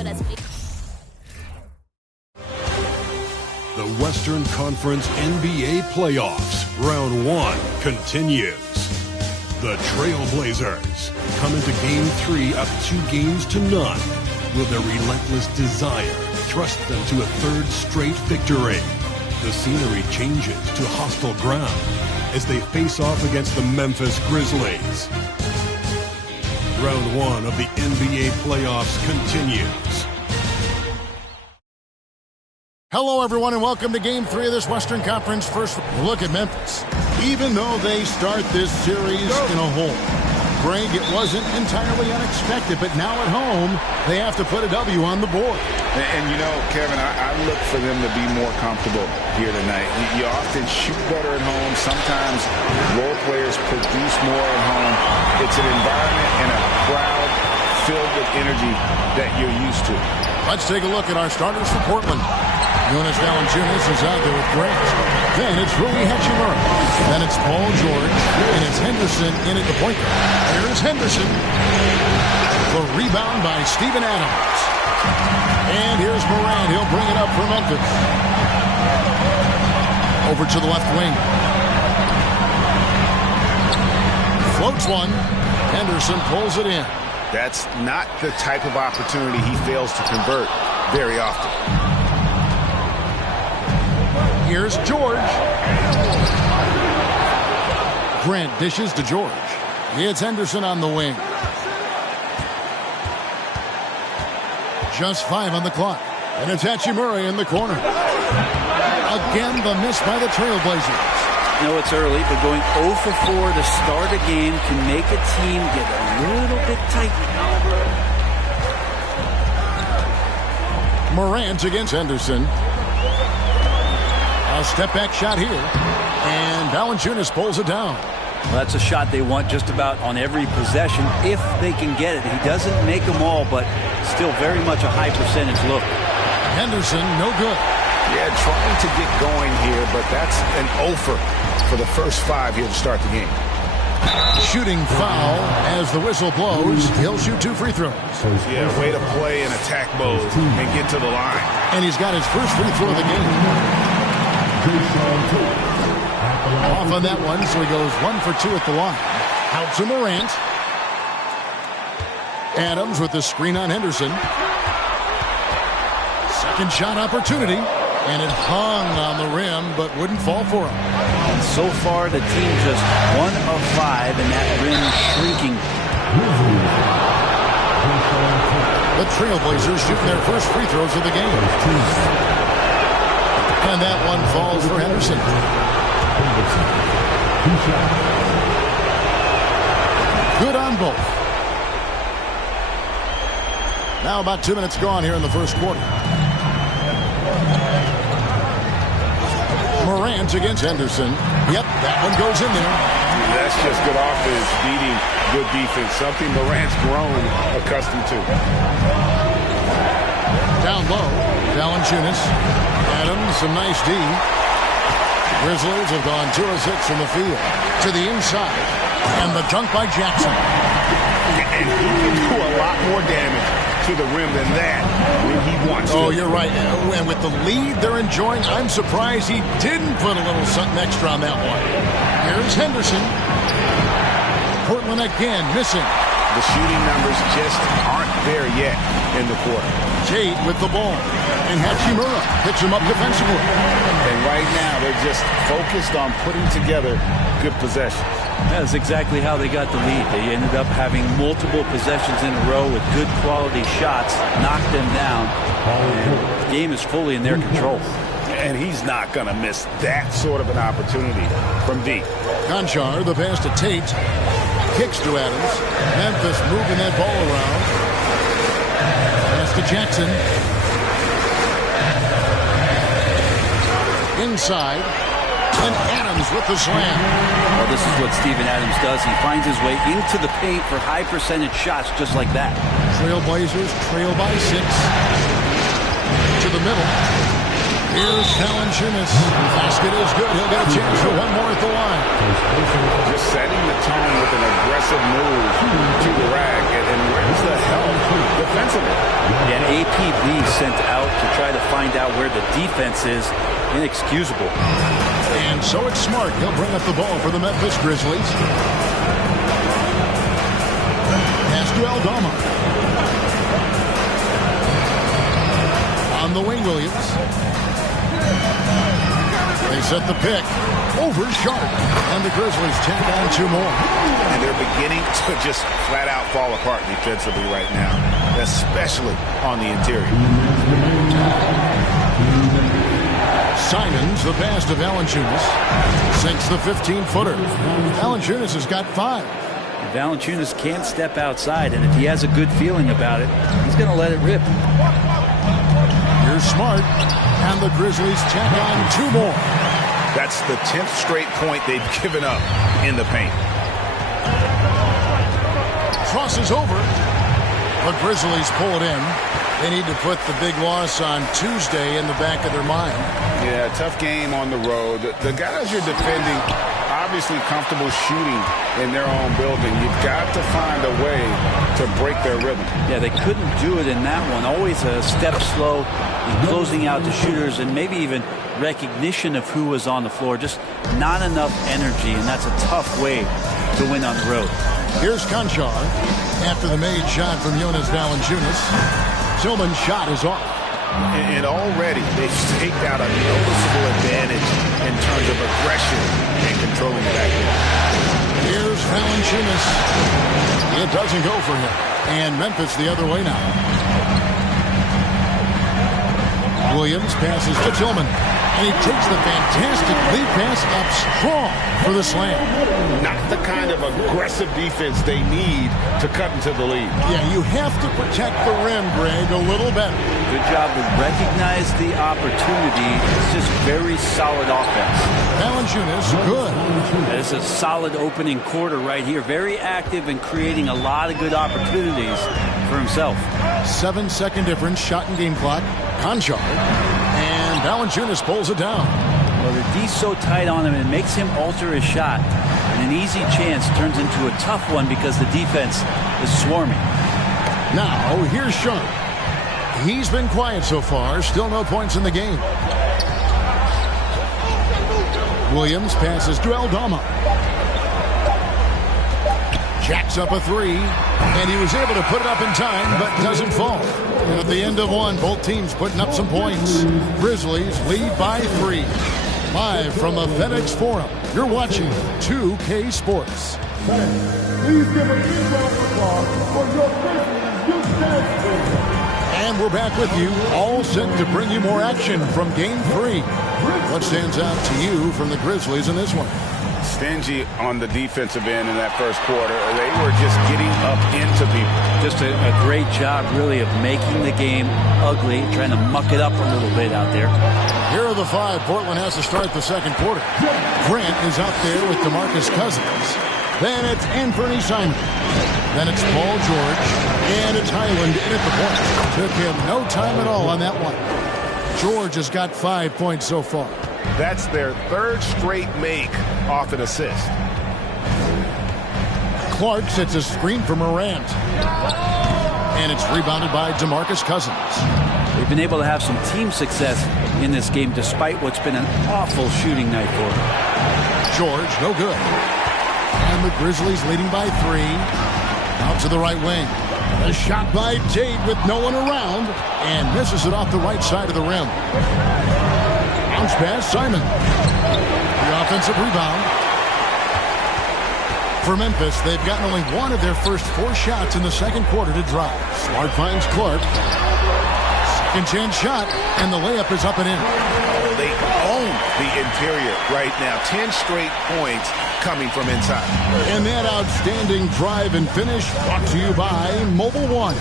The Western Conference NBA Playoffs, Round 1 continues. The Trailblazers come into Game 3 up 2-0. Will their relentless desire thrust them to a third straight victory? The scenery changes to hostile ground as they face off against the Memphis Grizzlies. Round 1 of the NBA Playoffs continues. Hello, everyone, and welcome to Game 3 of this Western Conference first look at Memphis. Even though they start this series in a hole, Greg, it wasn't entirely unexpected, but now at home, they have to put a W on the board. And you know, Kevin, I look for them to be more comfortable here tonight. You often shoot better at home. Sometimes role players produce more at home. It's an environment and a crowd filled with energy that you're used to. Let's take a look at our starters for Portland. Jonas Valanciunas is out there with Grant. Then it's Rui Hachimura. Then it's Paul George. And it's Henderson in at the point guard. Here's Henderson. The rebound by Steven Adams. And here's Morant. He'll bring it up for Memphis. Over to the left wing. Floats one. Henderson pulls it in. That's not the type of opportunity he fails to convert very often. Here's George. Grant dishes to George. It's Henderson on the wing. Just 5 on the clock. And it's Hachimura in the corner. Again, the miss by the Trailblazers. I know it's early, but going 0 for 4 to start a game can make a team get a little bit tight. Morant against Henderson. A step-back shot here. And Valanciunas pulls it down. Well, that's a shot they want just about on every possession if they can get it. He doesn't make them all, but still very much a high percentage look. Henderson, no good. Yeah, trying to get going here, but that's an offer for the first 5 here to start the game. Shooting foul as the whistle blows. He'll shoot 2 free throws. Yeah, way to play in attack mode and get to the line. And he's got his first free throw of the game. Off on that one, so he goes 1 for 2 at the line. Out to Morant. Adams with the screen on Henderson. Second shot opportunity. And it hung on the rim, but wouldn't fall for him. And so far, the team just 1 of 5, and that rim shrinking. The Trailblazers shooting their first free throws of the game. And that one falls for Henderson. Good on both. Now about 2 minutes gone here in the first quarter. Morant against Henderson. Yep, that one goes in there. That's just good offense beating good defense. Something Morant's grown accustomed to. Down low, Valanciunas. Adams, some nice D. Grizzlies have gone 2 of 6 from the field. To the inside. And the dunk by Jackson. And he can do a lot more damage to the rim than that when he wants to. Oh, you're right. And with the lead they're enjoying, I'm surprised he didn't put a little something extra on that one. Here's Henderson. Portland again missing. The shooting numbers just aren't there yet in the quarter. Tate with the ball. And Hachimura picks him up defensively. And right now they're just focused on putting together good possessions. That's exactly how they got the lead. They ended up having multiple possessions in a row with good quality shots, knocked them down. And the game is fully in their control. And he's not going to miss that sort of an opportunity from deep. Conchar, the pass to Tate. Kicks to Adams. Memphis moving that ball around. Pass to Jackson. Inside. And Adams with the slam. Well, this is what Steven Adams does. He finds his way into the paint for high percentage shots just like that. Trailblazers trail by 6. To the middle. Here's Valanciunas. Basket is good. He'll get a chance for one more at the line. Just setting the tone with an aggressive move to the rack. And where's the help defensively? Yeah, AP TV sent out to try to find out where the defense is. Inexcusable. And so it's Smart. He'll bring up the ball for the Memphis Grizzlies. Pass to Aldama. On the wing, Williams. They set the pick. Over Sharp. And the Grizzlies take on 2 more. And they're beginning to just flat out fall apart defensively right now, especially on the interior. Simons, the pass to Valanciunas. Sinks the 15-footer. Valanciunas has got 5. Valanciunas can't step outside, and if he has a good feeling about it, he's going to let it rip. Here's Smart. And the Grizzlies tack on 2 more. That's the 10th straight point they've given up in the paint. Crosses over. The Grizzlies pull it in. They need to put the big loss on Tuesday in the back of their mind. Yeah, tough game on the road. The guys you're defending, obviously comfortable shooting in their own building. You've got to find a way to break their rhythm. Yeah, they couldn't do it in that one. Always a step slow in closing out the shooters, and maybe even recognition of who was on the floor. Just not enough energy, and that's a tough way to win on the road. Here's Conchar after the made shot from Jonas Valanciunas. Tillman's shot is off. And already they've staked out a noticeable advantage in terms of aggression and controlling the backcourt. Here's Valanciunas. It doesn't go for him. And Memphis the other way now. Williams passes to Tillman. And he takes the fantastic lead pass up strong for the slam. Not the kind of aggressive defense they need to cut into the lead. Yeah, you have to protect the rim, Greg, a little better. Good job to recognize the opportunity. It's just very solid offense. Valanciunas, good. It's a solid opening quarter right here. Very active and creating a lot of good opportunities for himself. 7-second difference, shot and game clock. Conchar. And Valanciunas pulls it down. Well, the D's so tight on him, it makes him alter his shot. And an easy chance turns into a tough one because the defense is swarming. Now, here's Sharp. He's been quiet so far. Still no points in the game. Williams passes to Aldama. Jacks up a 3. And he was able to put it up in time, but doesn't fall. At the end of one, both teams putting up some points. Grizzlies lead by 3. Live from the FedEx Forum, you're watching 2K Sports. Please give a big round of applause for your Grizzlies Youth Dance Team. And we're back with you, all set to bring you more action from Game 3. What stands out to you from the Grizzlies in this one? Stingy on the defensive end in that first quarter. They were just getting up into people. Just a great job, really, of making the game ugly, trying to muck it up a little bit out there. Here are the 5 Portland has to start the second quarter. Grant is out there with DeMarcus Cousins. Then it's Anthony Simons. Then it's Paul George. And it's Highland in at the point. Took him no time at all on that one. George has got 5 points so far. That's their 3rd straight make off an assist. Clark sets a screen for Morant. And it's rebounded by DeMarcus Cousins. They've been able to have some team success in this game despite what's been an awful shooting night for them. George, no good. And the Grizzlies leading by 3. Out to the right wing. A shot by Tate with no one around. And misses it off the right side of the rim. Bounce pass, Simon. The offensive rebound. For Memphis, they've gotten only one of their first 4 shots in the second quarter to drive. Smart finds Clark. Second chance shot, and the layup is up and in. Oh, they own the interior right now. 10 straight points coming from inside. And that outstanding drive and finish brought to you by Mobile One.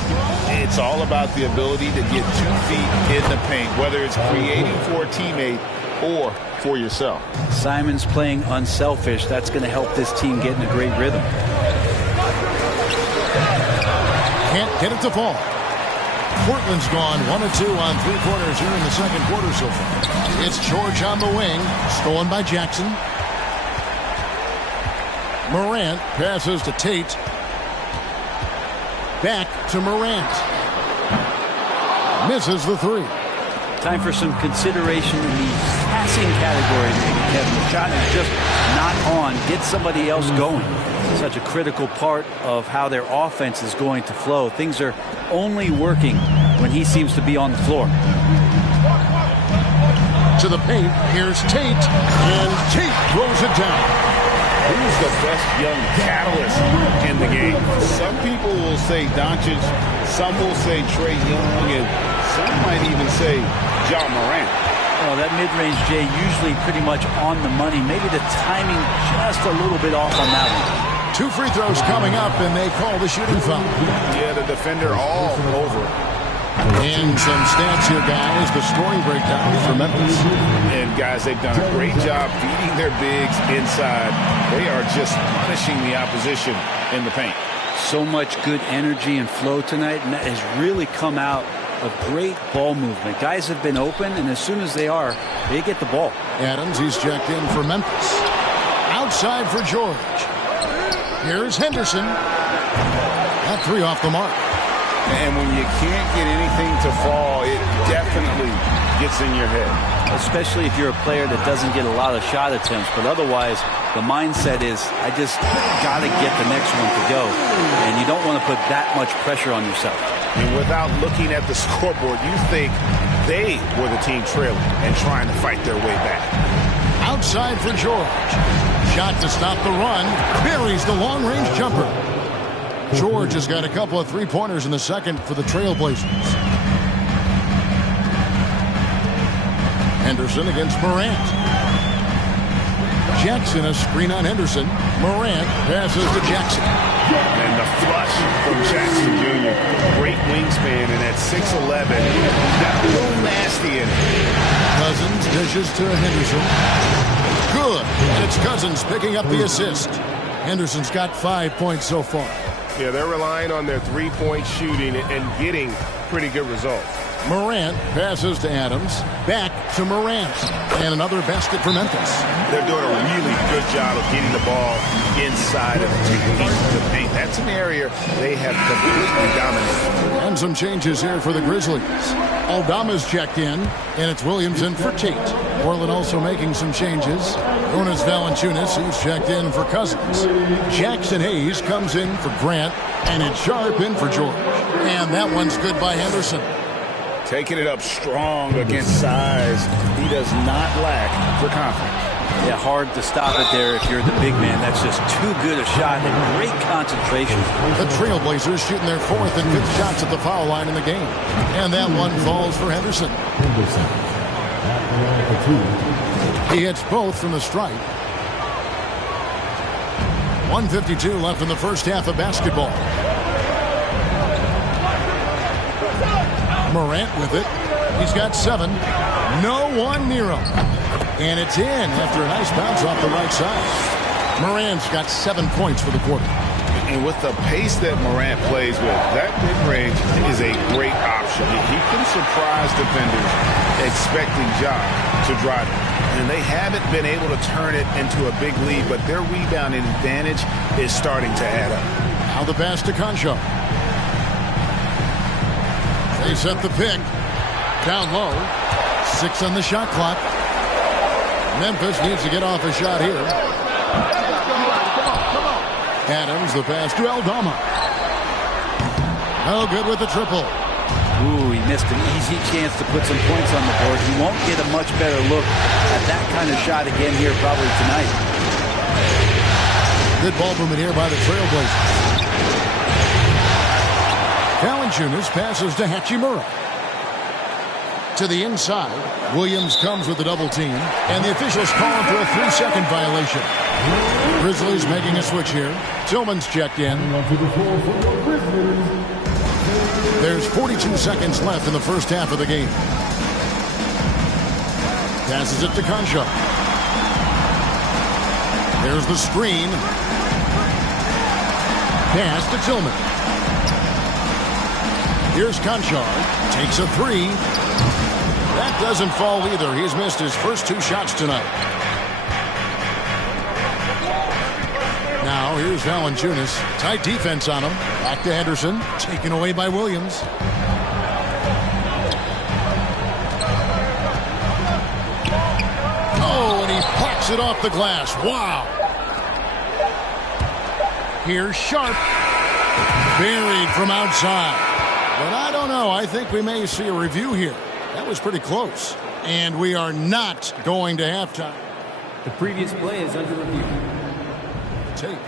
It's all about the ability to get 2 feet in the paint, whether it's creating for a teammate or for yourself. Simon's playing unselfish. That's going to help this team get in a great rhythm. Can't get it to fall. Portland's gone 1 of 2 on 3 quarters here in the second quarter so far. It's George on the wing, stolen by Jackson. Morant passes to Tate. Back to Morant. Misses the three. Time for some consideration in the passing category, maybe, Kevin. The shot is just not on. Get somebody else going. Such a critical part of how their offense is going to flow. Things are only working when he seems to be on the floor. To the paint, here's Tate, and Tate throws it down. Who's the best young catalyst in the game? Some people will say Doncic, some will say Trae Young, and some might even say Ja Morant. Oh, that mid-range, Jay, usually pretty much on the money. Maybe the timing just a little bit off on that one. 2 free throws coming up, and they call the shooting foul. Yeah, the defender all over. And some stats here, guys. The scoring breakdown for Memphis. And, guys, they've done a great job feeding their bigs inside. They are just punishing the opposition in the paint. So much good energy and flow tonight, and that has really come out of great ball movement. Guys have been open, and as soon as they are, they get the ball. Adams, he's checked in for Memphis. Outside for George. Here's Henderson. That three off the mark. And when you can't get anything to fall, it definitely gets in your head. Especially if you're a player that doesn't get a lot of shot attempts. But otherwise, the mindset is, I just got to get the next one to go. And you don't want to put that much pressure on yourself. And without looking at the scoreboard, you think they were the team trailing and trying to fight their way back. Outside for George. Shot to stop the run. Buries the long-range jumper. George has got a couple of three-pointers in the second for the Trailblazers. Henderson against Morant. Jackson, a screen on Henderson. Morant passes to Jackson. And the flush from Jackson Jr. Great wingspan, and at 6'11", got a little nasty in it. Cousins dishes to Henderson. Good. And it's Cousins picking up the assist. Henderson's got 5 points so far. Yeah, they're relying on their three-point shooting and getting pretty good results. Morant passes to Adams. Back to Morant. And another basket for Memphis. They're doing a really good job of getting the ball inside of the paint. That's an area they have completely dominated. And some changes here for the Grizzlies. Aldama's checked in, and it's Williams in for Tate. Portland also making some changes. Jonas Valanciunas, he's checked in for Cousins. Jackson Hayes comes in for Grant, and it's Sharp in for George. And that one's good by Henderson. Taking it up strong against size. He does not lack for confidence. Yeah, hard to stop it there if you're the big man. That's just too good a shot and great concentration. The Trailblazers shooting their 4th and 5th shots at the foul line in the game. And that one falls for Henderson. He hits both from the stripe. 1:52 left in the first half of basketball. Morant with it. He's got 7. No one near him. And it's in after a nice bounce off the right side. Morant's got 7 points for the quarter. And with the pace that Morant plays with, that mid-range is a great option. He can surprise defenders expecting Ja to drive it. And they haven't been able to turn it into a big lead, but their rebounding advantage is starting to add up. Now the pass to Concho. They set the pick. Down low. 6 on the shot clock. Memphis needs to get off a shot here. Adams, the pass to Aldama. No good with the triple. Ooh, he missed an easy chance to put some points on the board. He won't get a much better look at that kind of shot again here probably tonight. Good ball movement here by the Trailblazers. Valanciunas passes to Hachimura. To the inside. Williams comes with the double team. And the officials call him for a 3-second violation. Grizzlies making a switch here. Tillman's checked in. There's 42 seconds left in the first half of the game. Passes it to Concho. There's the screen. Pass to Tillman. Here's Concho. Takes a 3. That doesn't fall either. He's missed his first 2 shots tonight. Now here's Valanciunas. Tight defense on him. Back to Henderson. Taken away by Williams. Knocks it off the glass. Wow. Here's Sharp. Buried from outside. But I don't know. I think we may see a review here. That was pretty close. And we are not going to halftime. The previous play is under review. Tape.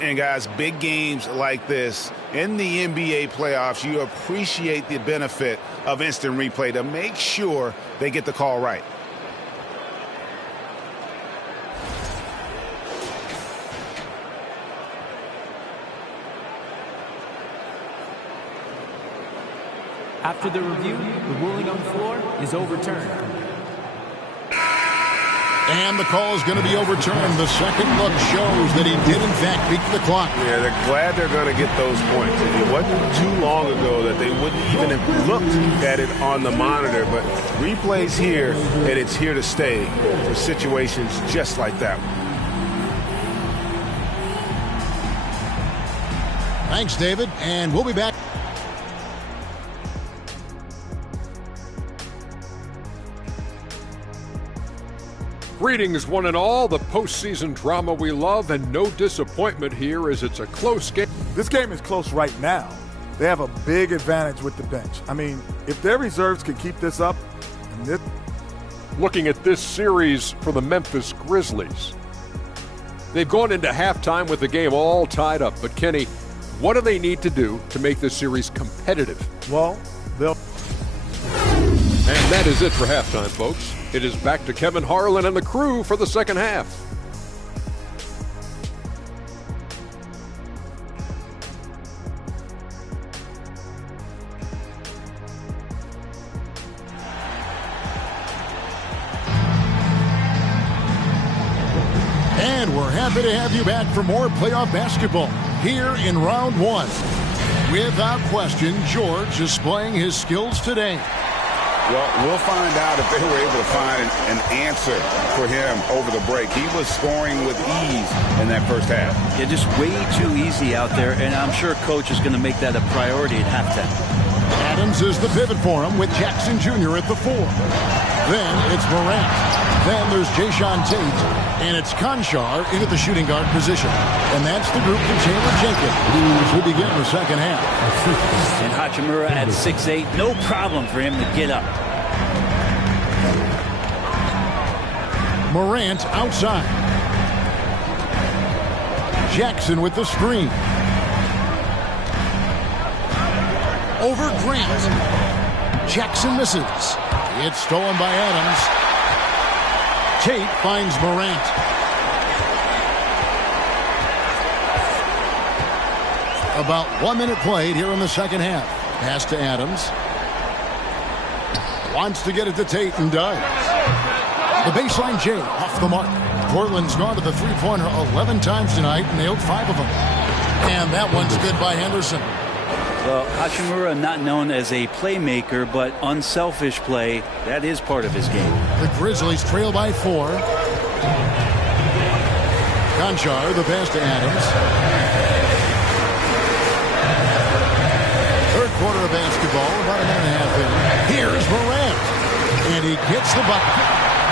And guys, big games like this in the NBA playoffs, you appreciate the benefit of instant replay to make sure they get the call right. After the review, the ruling on the floor is overturned. And the call is going to be overturned. The second look shows that he did, in fact, beat the clock. Yeah, they're glad they're going to get those points. It wasn't too long ago that they wouldn't even have looked at it on the monitor. But replays here, and it's here to stay for situations just like that one. Thanks, David. And we'll be back. Greetings, one and all. The postseason drama we love, and no disappointment here as it's a close game. This game is close right now. They have a big advantage with the bench. I mean, if their reserves can keep this up, and this... Looking at this series for the Memphis Grizzlies. They've gone into halftime with the game all tied up. But, Kenny, what do they need to do to make this series competitive? Well, they'll... And that is it for halftime, folks. It is back to Kevin Harlan and the crew for the second half. And we're happy to have you back for more playoff basketball here in round one. Without question, George is displaying his skills today. Well, we'll find out if they were able to find an answer for him over the break. He was scoring with ease in that first half. Yeah, just way too easy out there, and I'm sure Coach is going to make that a priority at halftime. Adams is the pivot for him with Jackson Jr. at the 4. Then it's Morant. Then there's Jayshawn Tate. And it's Konchar into the shooting guard position. And that's the group for Taylor Jenkins, who will begin the second half. And Hachimura at 6'8", no problem for him to get up. Morant outside. Jackson with the screen. Over Grant. Jackson misses. It's stolen by Adams. Tate finds Morant. About 1 minute played here in the second half. Pass to Adams. Wants to get it to Tate and does. The baseline J off the mark. Portland's gone to the three-pointer 11 times tonight, nailed 5 of them. And that one's good by Henderson. Well, Hachimura not known as a playmaker, but unselfish play, that is part of his game. The Grizzlies trail by 4. Konchar, the pass to Adams. Third quarter of basketball, about a minute and a half in. Here's Morant. And he gets the bucket.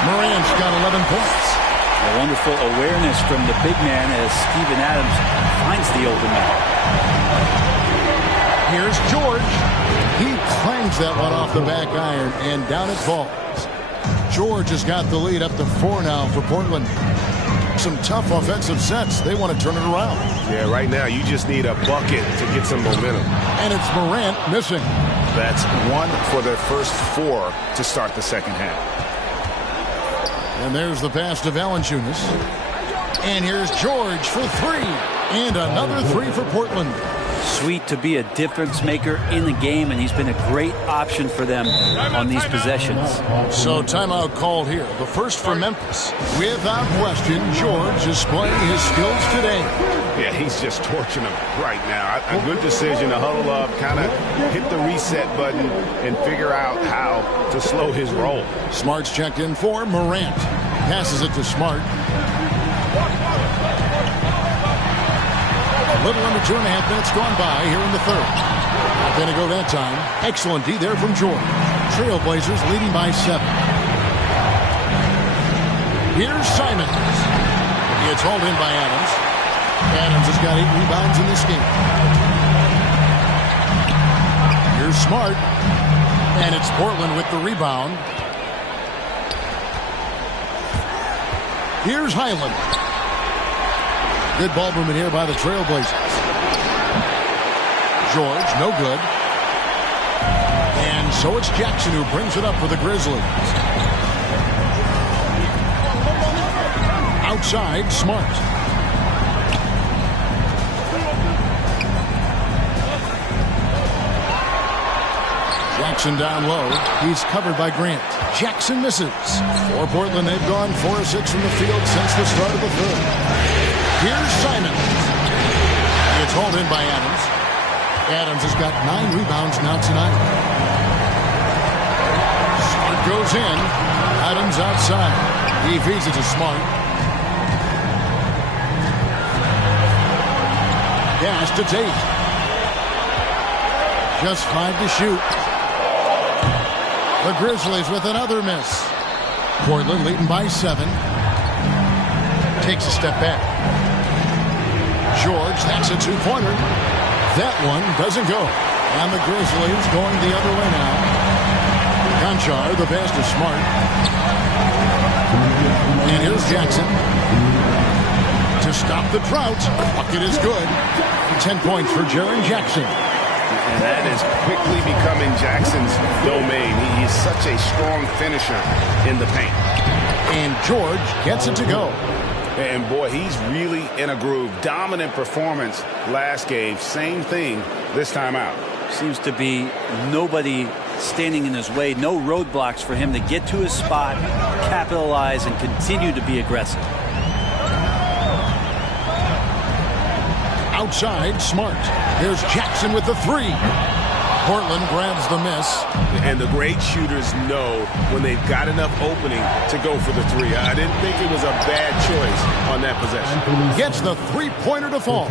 Morant's got 11 points. A wonderful awareness from the big man as Steven Adams finds the open man. Here's George. He clangs that one off the back iron, and down it falls. George has got the lead up to 4 now for Portland. Some tough offensive sets. They want to turn it around. Yeah, right now you just need a bucket to get some momentum. And it's Morant missing. That's 1 for their first 4 to start the second half. And there's the pass to Valanciunas. And here's George for 3. And another 3 for Portland. Sweet to be a difference maker in the game, and he's been a great option for them on these possessions. So timeout called here. The first for Memphis. Without question, George is displaying his skills today. Yeah, he's just torching them right now. A good decision to huddle up, kind of hit the reset button, and figure out how to slow his roll. Smart's checked in for Morant. Passes it to Smart. A little under 2.5 minutes gone by here in the third. Not going to go that time. Excellent D there from George. Trailblazers leading by 7. Here's Simons. It's hauled in by Adams. Adams has got 8 rebounds in this game. Here's Smart. And it's Portland with the rebound. Here's Highland. Good ball movement here by the Trailblazers. George, no good. And so it's Jackson who brings it up for the Grizzlies. Outside, Smart. Jackson down low. He's covered by Grant. Jackson misses. For Portland, they've gone 4 of 6 from the field since the start of the third. Here's Simons. It's hauled in by Adams. Adams has got 9 rebounds now tonight. Smart goes in. Adams outside. He feeds it to Smart. Pass to Tate. Just 5 to shoot. The Grizzlies with another miss. Portland leading by 7. Takes a step back. George, that's a 2-pointer. That one doesn't go. And the Grizzlies going the other way now. Conchar, the pass to Smart. And here's Jackson. To stop the drought. Bucket is good. 10 points for Jaren Jackson. And that is quickly becoming Jackson's domain. He's such a strong finisher in the paint. And George gets it to go. And boy, he's really in a groove. Dominant performance last game. Same thing this time out. Seems to be nobody standing in his way. No roadblocks for him to get to his spot, capitalize, and continue to be aggressive. Outside, Smart. There's Jackson with the 3. Portland grabs the miss. And the great shooters know when they've got enough opening to go for the 3. I didn't think it was a bad choice on that possession. Gets the 3-pointer to fall.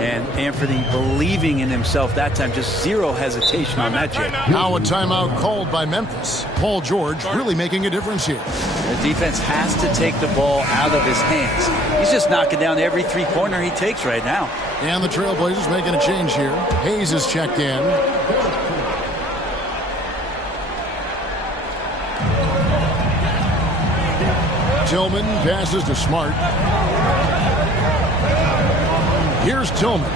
And Anthony believing in himself that time. Just zero hesitation on that jam. Now a timeout called by Memphis. Paul George really making a difference here. The defense has to take the ball out of his hands. He's just knocking down every 3-pointer he takes right now. And the Trailblazers making a change here. Hayes is checked in. Tillman passes to Smart. Here's Tillman.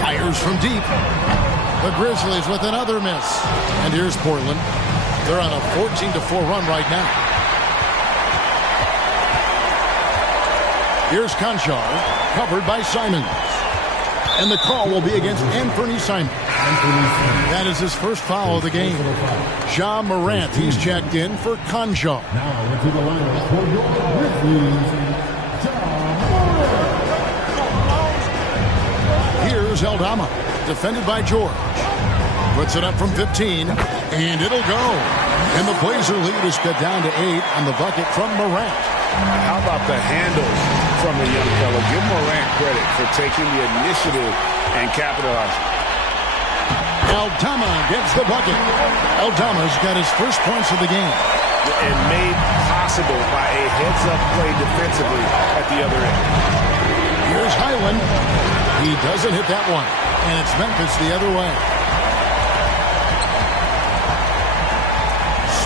Fires from deep. The Grizzlies with another miss. And here's Portland. They're on a 14-4 run right now. Here's Conchar, covered by Simons. And the call will be against Anthony Simons. That is his first foul of the game. Ja Morant, he's checked in for Conchar. Now into the lineup for your Grizzlies, Ja Morant. Here's Aldama, defended by George. Puts it up from 15, and it'll go. And the Blazer lead is cut down to 8 on the bucket from Morant. How about the handles from the young fellow? Give Morant credit for taking the initiative and capitalizing. Aldama gets the bucket. Aldama's got his first points of the game. And made possible by a heads-up play defensively at the other end. Here's Highland. He doesn't hit that one. And it's Memphis the other way.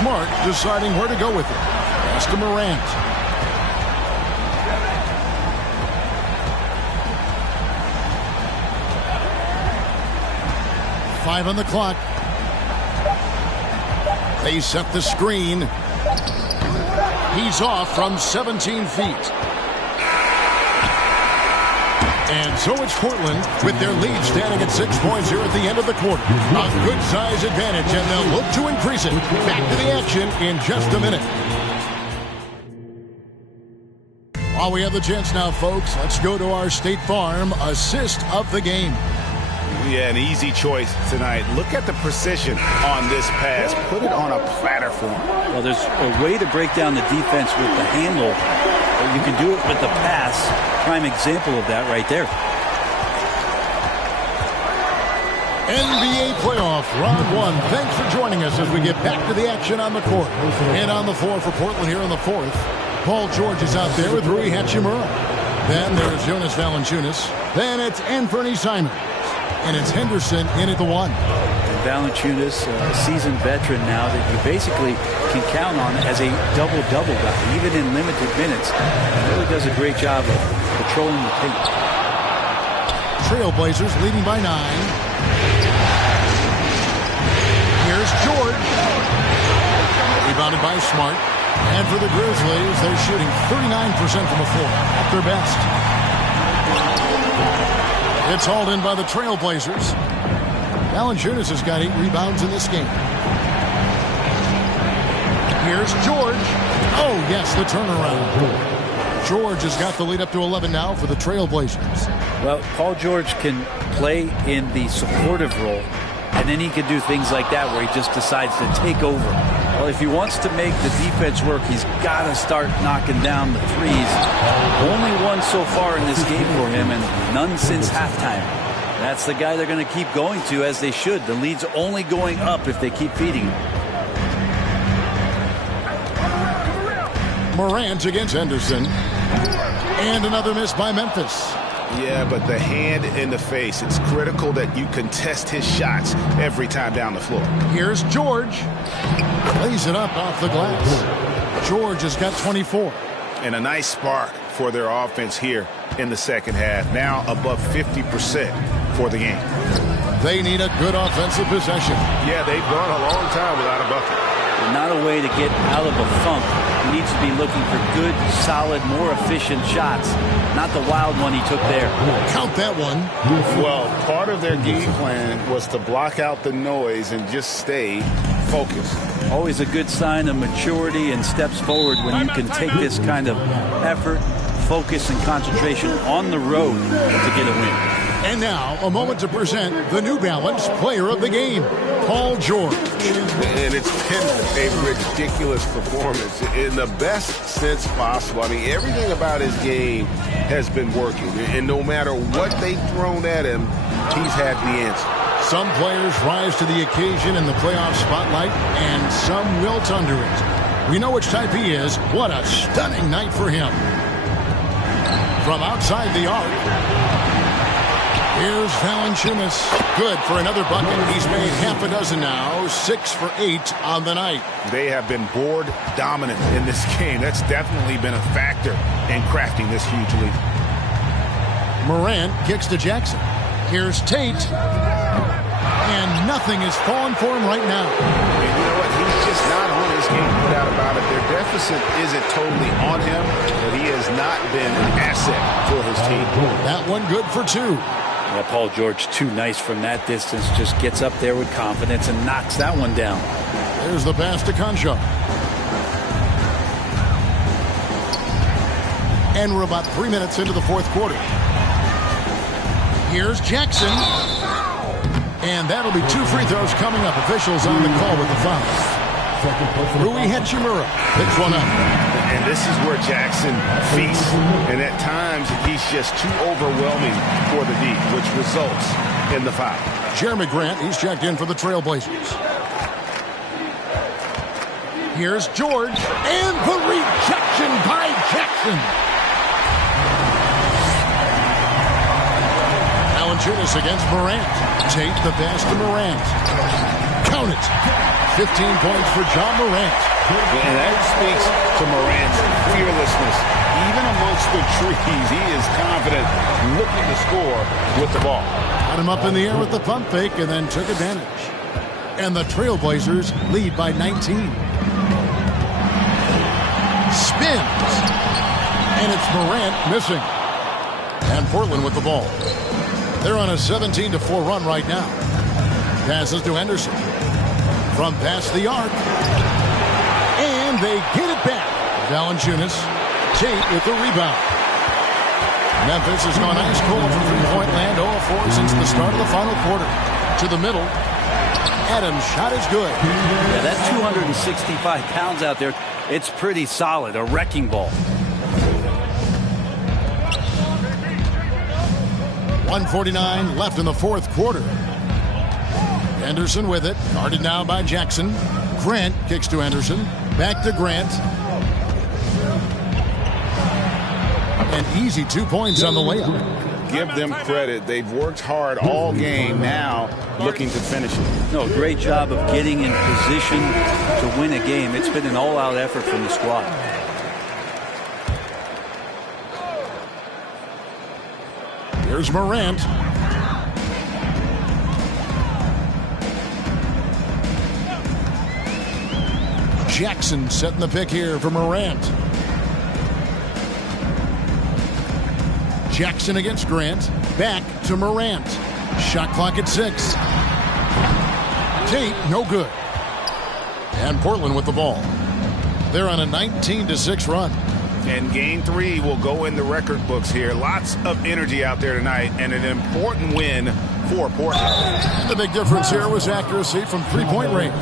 Smart deciding where to go with it. Pass to Morant. Five on the clock. They set the screen. He's off from 17 feet. And so it's Portland with their lead standing at 6 points here at the end of the quarter. A good size advantage, and they'll look to increase it. Back to the action in just a minute. While we have the chance now, folks, let's go to our State Farm assist of the game. Yeah, an easy choice tonight. Look at the precision on this pass. Put it on a platter for him. Well, there's a way to break down the defense with the handle. But you can do it with the pass. Prime example of that right there. NBA playoff round 1. Thanks for joining us as we get back to the action on the court. And on the floor for Portland here in the fourth. Paul George is out there with Rui Hachimura. Then there's Jonas Valanciunas. Then it's Anthony Simons. And it's Henderson in at the 1. Valanciunas, a seasoned veteran now that you basically can count on as a double-double guy, even in limited minutes. He really does a great job of patrolling the paint. Trailblazers leading by 9. Here's George. Rebounded by Smart. And for the Grizzlies, they're shooting 39% from the floor at their best. It's hauled in by the Trailblazers. Valanciunas has got 8 rebounds in this game. Here's George. Oh, yes, the turnaround. George has got the lead up to 11 now for the Trailblazers. Well, Paul George can play in the supportive role, and then he can do things like that where he just decides to take over. Well, if he wants to make the defense work, he's got to start knocking down the threes. Only one so far in this game for him, and none since halftime. That's the guy they're going to keep going to, as they should. The lead's only going up if they keep feeding him. Morant against Henderson. And another miss by Memphis. Yeah, but the hand in the face. It's critical that you contest his shots every time down the floor. Here's George. Lays it up off the glass. George has got 24. And a nice spark for their offense here in the second half. Now above 50% for the game. They need a good offensive possession. Yeah, they've gone a long time without a bucket. And not a way to get out of a funk. He needs to be looking for good, solid, more efficient shots. Not the wild one he took there. Count that one. Well, part of their game plan was to block out the noise and just stay focused. Always a good sign of maturity and steps forward when you can take this kind of effort, focus, and concentration on the road to get a win. And now, a moment to present the New Balance Player of the Game, Paul George. And it's been a ridiculous performance in the best sense possible. I mean, everything about his game has been working. And no matter what they've thrown at him, he's had the answer. Some players rise to the occasion in the playoff spotlight, and some wilt under it. We know which type he is. What a stunning night for him. From outside the arc, here's Valanciunas. Good for another bucket. He's made half a dozen now. 6 for 8 on the night. They have been board dominant in this game. That's definitely been a factor in crafting this huge lead. Morant kicks to Jackson. Here's Tate. And nothing is falling for him right now. And you know what? He's just not on his game. No doubt about it. Their deficit isn't totally on him, but he has not been an asset for his team. That one good for 2. Yeah, Paul George, too nice from that distance. Just gets up there with confidence and knocks that one down. There's the pass to Concha. And we're about 3 minutes into the fourth quarter. Here's Jackson. And that'll be 2 free throws coming up. Officials on the call with the foul. Rui Hachimura picks one up. And this is where Jackson feasts. And at times, he's just too overwhelming for the D, which results in the foul. Jeremy Grant, he's checked in for the Trailblazers. Here's George. And the rejection by Jackson. Valanciunas against Morant. Tate the pass to Morant. Count it. 15 points for John Morant. And that speaks to Morant's fearlessness. Even amongst the trees, he is confident looking to score with the ball. Got him up in the air with the pump fake and then took advantage. And the Trailblazers lead by 19. Spins. And it's Morant missing. And Portland with the ball. They're on a 17-4 run right now. Passes to Henderson. From past the arc. And they get it back. Valanciunas. Tate with the rebound. Memphis has gone ice cold from three-point land. 0-4 since the start of the final quarter. To the middle. Adams' shot is good. Yeah, that 265 pounds out there, it's pretty solid. A wrecking ball. 1:49 left in the fourth quarter. Henderson with it. Guarded now by Jackson. Grant kicks to Henderson. Back to Grant. An easy 2 points on the layup. Give them credit. They've worked hard all game, now looking to finish it. No, great job of getting in position to win a game. It's been an all-out effort from the squad. Here's Morant. Jackson setting the pick here for Morant. Jackson against Grant. Back to Morant. Shot clock at 6. Tate, no good. And Portland with the ball. They're on a 19-6 run. And game 3 will go in the record books here. Lots of energy out there tonight, and an important win for Portland. And the big difference here was accuracy from three-point range.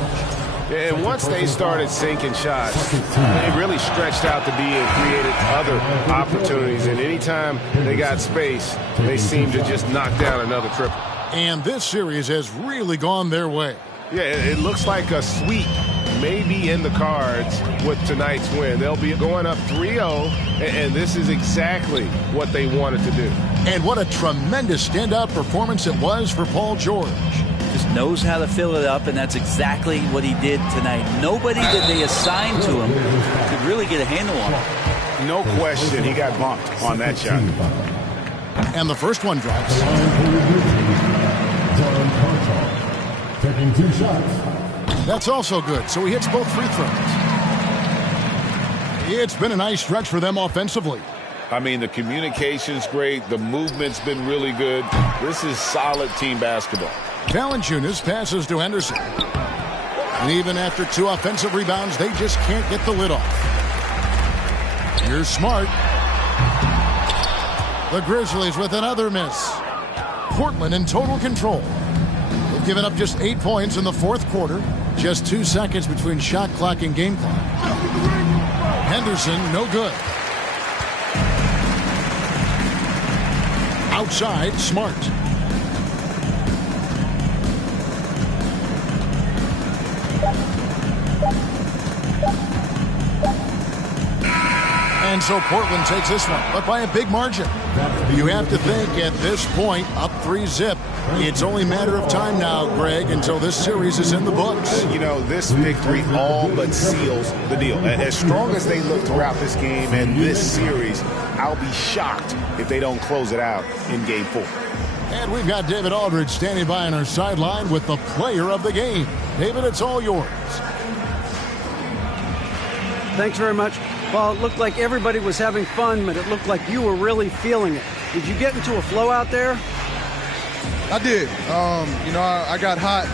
And once they started sinking shots, they really stretched out the D and created other opportunities. And anytime they got space, they seemed to just knock down another triple. And this series has really gone their way. Yeah, it looks like a sweep may be in the cards with tonight's win. They'll be going up 3-0, and this is exactly what they wanted to do. And what a tremendous standout performance it was for Paul George. Just knows how to fill it up, and that's exactly what he did tonight. Nobody that they assigned to him could really get a handle on him. No question, he got bumped on that shot. And the first one drops. Taking 2 shots. That's also good, so he hits both free throws. It's been a nice stretch for them offensively. I mean, the communication's great. The movement's been really good. This is solid team basketball. Valanciunas passes to Henderson. And even after 2 offensive rebounds, they just can't get the lid off. Here's Smart. The Grizzlies with another miss. Portland in total control. They've given up just 8 points in the fourth quarter. Just 2 seconds between shot clock and game clock. Henderson, no good. Outside, Smart. And so Portland takes this one, but by a big margin. You have to think at this point, up 3-0. It's only a matter of time now, Greg, until this series is in the books. You know, this victory all but seals the deal. As strong as they look throughout this game and this series, I'll be shocked if they don't close it out in game 4. And we've got David Aldridge standing by on our sideline with the player of the game. David, it's all yours. Thanks very much. Well, it looked like everybody was having fun, but it looked like you were really feeling it. Did you get into a flow out there? I did. I got hot.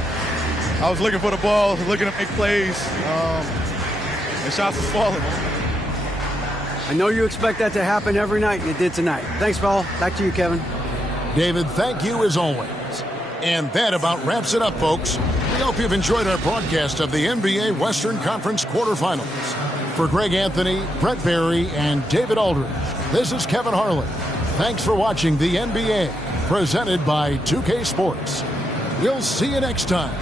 I was looking for the ball, looking to make plays, and shots was falling. I know you expect that to happen every night, and it did tonight. Thanks, Paul. Back to you, Kevin. David, thank you as always. And that about wraps it up, folks. We hope you've enjoyed our broadcast of the NBA Western Conference quarterfinals. For Greg Anthony, Brett Barry, and David Aldridge, this is Kevin Harlan. Thanks for watching the NBA, presented by 2K Sports. We'll see you next time.